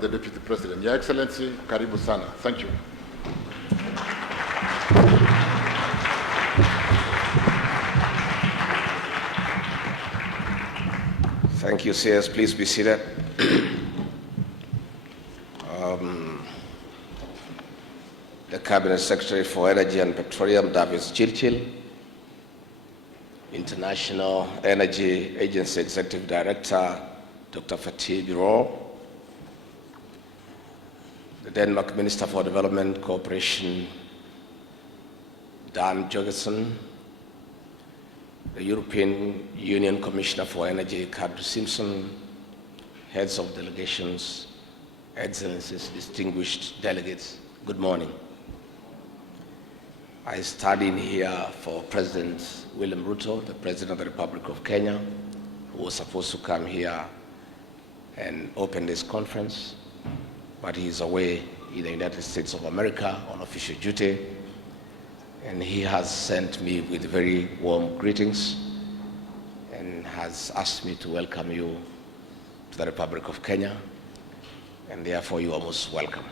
the Deputy President. Your Excellency, karibu sana. Thank you. Thank you, CS. Please be seated. The Cabinet Secretary for Energy and Petroleum, Davis Chilchil, International Energy Agency Executive Director, Dr. Fatih Birol, the Denmark Minister for Development Cooperation, Dan Jorgensen, the European Union Commissioner for Energy, Kadri Simpson, heads of delegations, excellencies, distinguished delegates, good morning. I stand in here for President William Ruto, the President of the Republic of Kenya, who was supposed to come here and open this conference, but he is away in the United States of America on official duty, and he has sent me with very warm greetings and has asked me to welcome you to the Republic of Kenya, and therefore you are most welcome.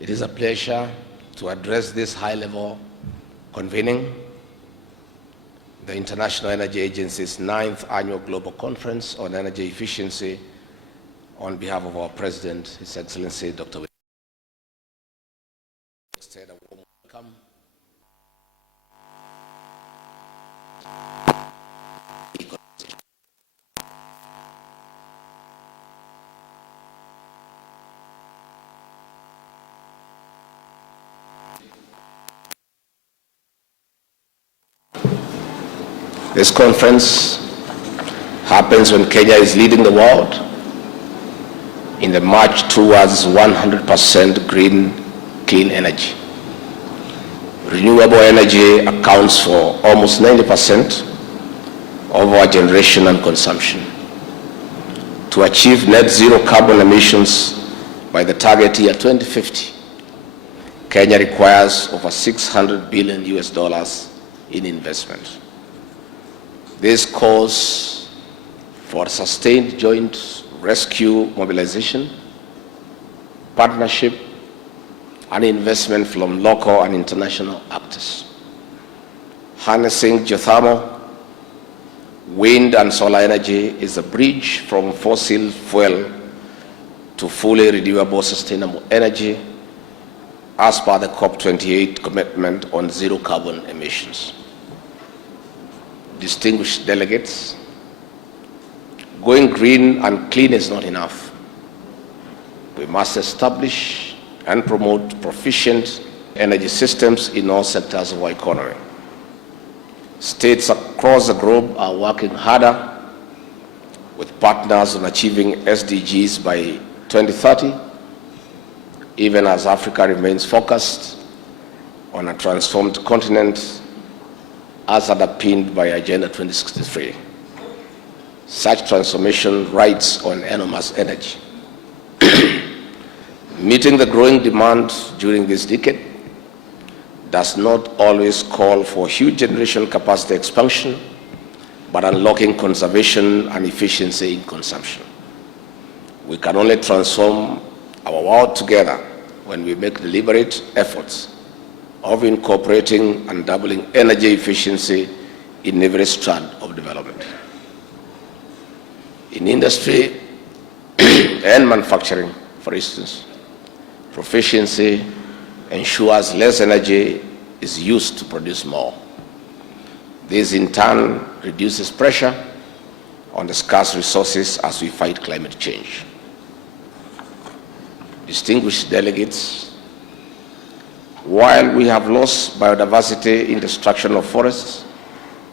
It is a pleasure to address this high-level convening, the International Energy Agency's 9th Annual Global Conference on Energy Efficiency on behalf of our President, His Excellency Dr. Extend a warm welcome. This conference happens when Kenya is leading the world in the march towards 100% green, clean energy. Renewable energy accounts for almost 90% of our generation and consumption. To achieve net zero carbon emissions by the target year 2050, Kenya requires over $600 billion in investment. This calls for sustained joint rescue mobilization, partnership, and investment from local and international actors. Harnessing geothermal, wind and solar energy is a bridge from fossil fuel to fully renewable sustainable energy as per the COP28 commitment on zero carbon emissions. Distinguished delegates, going green and clean is not enough. We must establish and promote proficient energy systems in all sectors of our economy. States across the globe are working harder with partners on achieving SDGs by 2030, even as Africa remains focused on a transformed continent as underpinned by Agenda 2063. Such transformation rides on enormous energy. Meeting the growing demand during this decade does not always call for huge generation capacity expansion, but unlocking conservation and efficiency in consumption. We can only transform our world together when we make deliberate efforts of incorporating and doubling energy efficiency in every strand of development. In industry and manufacturing, for instance, proficiency ensures less energy is used to produce more. This in turn reduces pressure on the scarce resources as we fight climate change. Distinguished delegates, while we have lost biodiversity in destruction of forests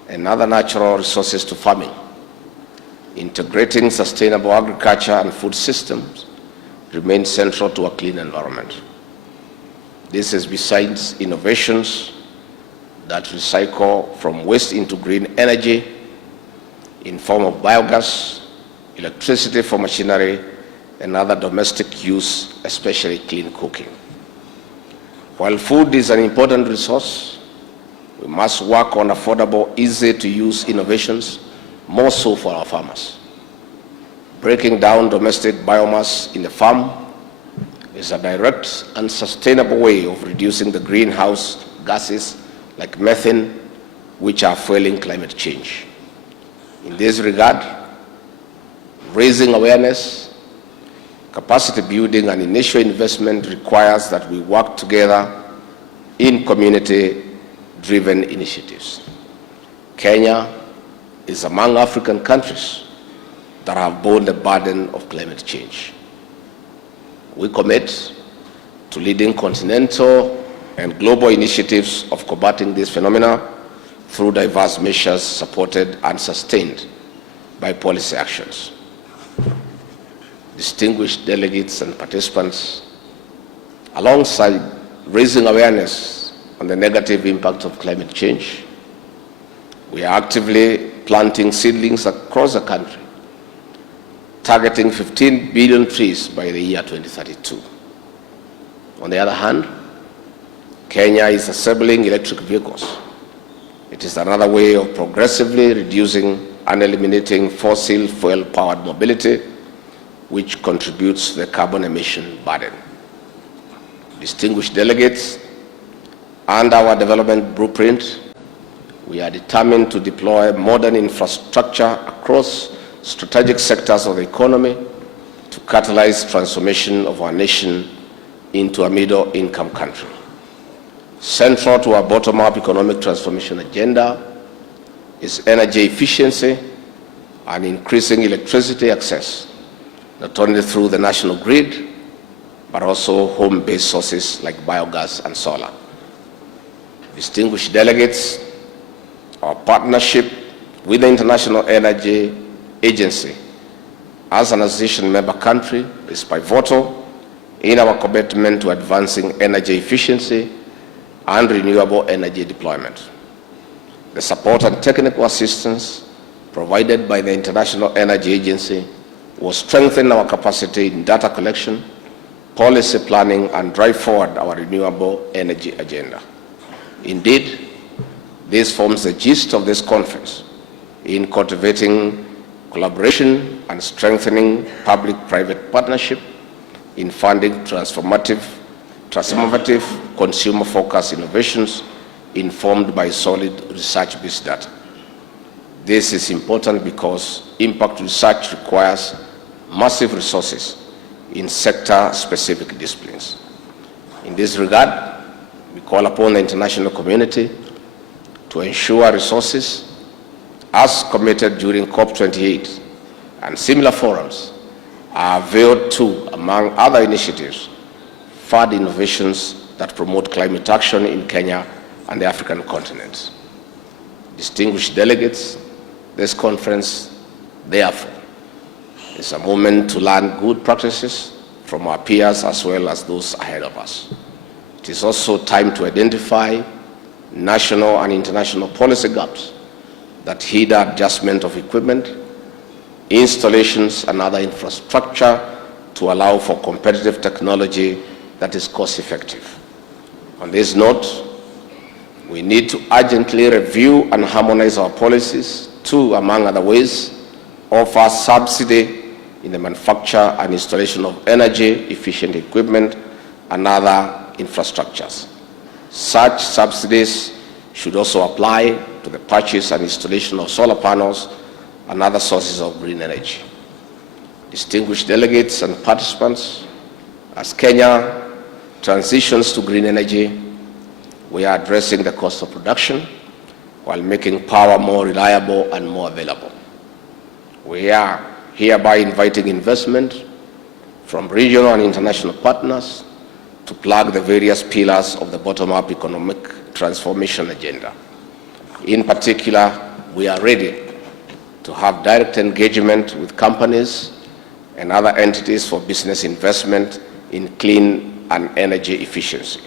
and other natural resources to farming, integrating sustainable agriculture and food systems remains central to a clean environment. This is besides innovations that recycle from waste into green energy in form of biogas, electricity for machinery, and other domestic use, especially clean cooking. While food is an important resource, we must work on affordable, easy-to-use innovations, more so for our farmers. Breaking down domestic biomass in the farm is a direct and sustainable way of reducing the greenhouse gases like methane, which are fueling climate change. In this regard, raising awareness, capacity building, and initial investment requires that we work together in community-driven initiatives. Kenya is among African countries that have borne the burden of climate change. We commit to leading continental and global initiatives of combating this phenomena through diverse measures supported and sustained by policy actions. Distinguished delegates and participants, alongside raising awareness on the negative impact of climate change, we are actively planting seedlings across the country, targeting 15 billion trees by the year 2032. On the other hand, Kenya is assembling electric vehicles. It is another way of progressively reducing and eliminating fossil fuel-powered mobility, which contributes to the carbon emission burden. Distinguished delegates, under our development blueprint, we are determined to deploy modern infrastructure across strategic sectors of the economy to catalyze transformation of our nation into a middle-income country. Central to our bottom-up economic transformation agenda is energy efficiency and increasing electricity access, not only through the national grid, but also home-based sources like biogas and solar. Distinguished delegates, our partnership with the International Energy Agency as an association member country is pivotal in our commitment to advancing energy efficiency and renewable energy deployment. The support and technical assistance provided by the International Energy Agency will strengthen our capacity in data collection, policy planning, and drive forward our renewable energy agenda. Indeed, this forms the gist of this conference in cultivating collaboration and strengthening public-private partnership in funding transformative, consumer-focused innovations informed by solid research-based data. This is important because impact research requires massive resources in sector-specific disciplines. In this regard, we call upon the international community to ensure resources as committed during COP28 and similar forums are availed to, among other initiatives, fund innovations that promote climate action in Kenya and the African continent. Distinguished delegates, this conference, therefore, is a moment to learn good practices from our peers as well as those ahead of us. It is also time to identify national and international policy gaps that hinder adjustment of equipment, installations, and other infrastructure to allow for competitive technology that is cost-effective. On this note, we need to urgently review and harmonize our policies to, among other ways, offer subsidy in the manufacture and installation of energy-efficient equipment and other infrastructures. Such subsidies should also apply to the purchase and installation of solar panels and other sources of green energy. Distinguished delegates and participants, as Kenya transitions to green energy, we are addressing the cost of production while making power more reliable and more available. We are hereby inviting investment from regional and international partners to plug the various pillars of the bottom-up economic transformation agenda. In particular, we are ready to have direct engagement with companies and other entities for business investment in clean and energy efficiency.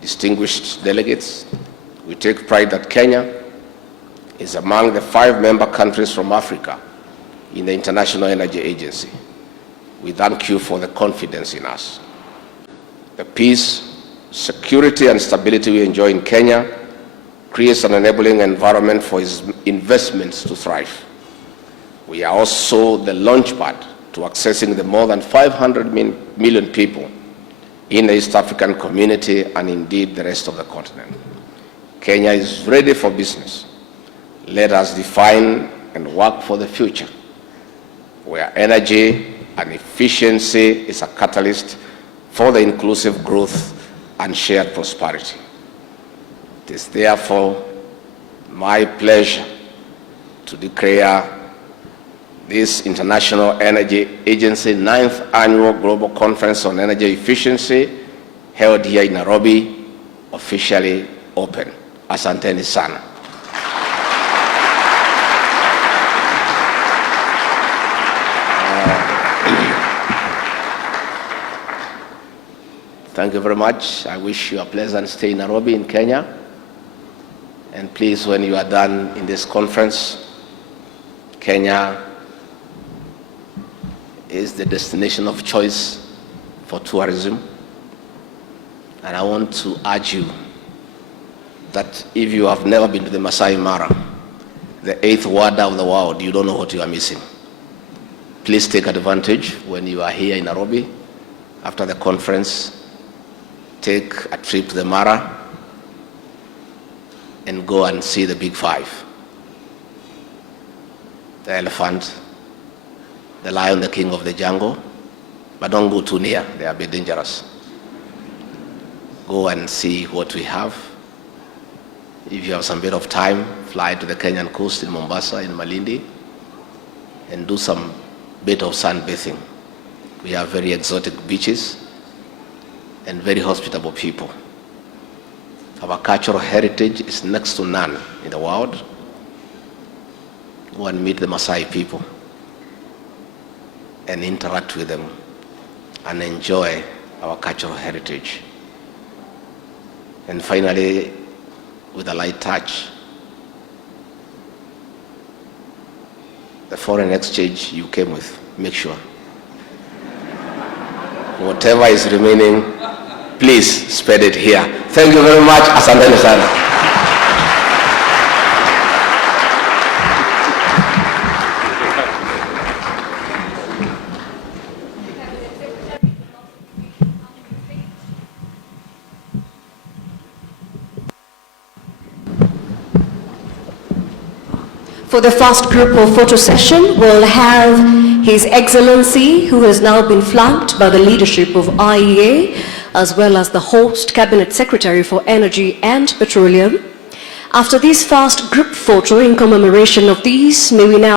Distinguished delegates, we take pride that Kenya is among the 5 member countries from Africa in the International Energy Agency. We thank you for the confidence in us. The peace, security, and stability we enjoy in Kenya creates an enabling environment for its investments to thrive. We are also the launchpad to accessing the more than 500 million people in the East African community and indeed the rest of the continent. Kenya is ready for business. Let us define and work for the future, where energy and efficiency is a catalyst for the inclusive growth and shared prosperity. It is therefore my pleasure to declare this International Energy Agency 9th Annual Global Conference on Energy Efficiency, held here in Nairobi, officially open. Asanteni sana. Thank you very much. I wish you a pleasant stay in Nairobi in Kenya. And please, when you are done in this conference, Kenya is the destination of choice for tourism. And I want to urge you that if you have never been to the Masai Mara, the 8th wonder of the world, you don't know what you are missing. Please take advantage when you are here in Nairobi. After the conference, take a trip to the Mara and go and see the big five. The elephant, the lion, the king of the jungle, but don't go too near, they are a bit dangerous. Go and see what we have. If you have some bit of time, fly to the Kenyan coast in Mombasa, in Malindi, and do some bit of sunbathing. We have very exotic beaches and very hospitable people. Our cultural heritage is next to none in the world. Go and meet the Maasai people and interact with them and enjoy our cultural heritage. And finally, with a light touch, the foreign exchange you came with, make sure. Whatever is remaining, please spend it here. Thank you very much. Asanteni sana. For the first group of photo session, we'll have His Excellency, who has now been flanked by the leadership of IEA, as well as the host Cabinet Secretary for Energy and Petroleum. After this first group photo in commemoration of these, may we now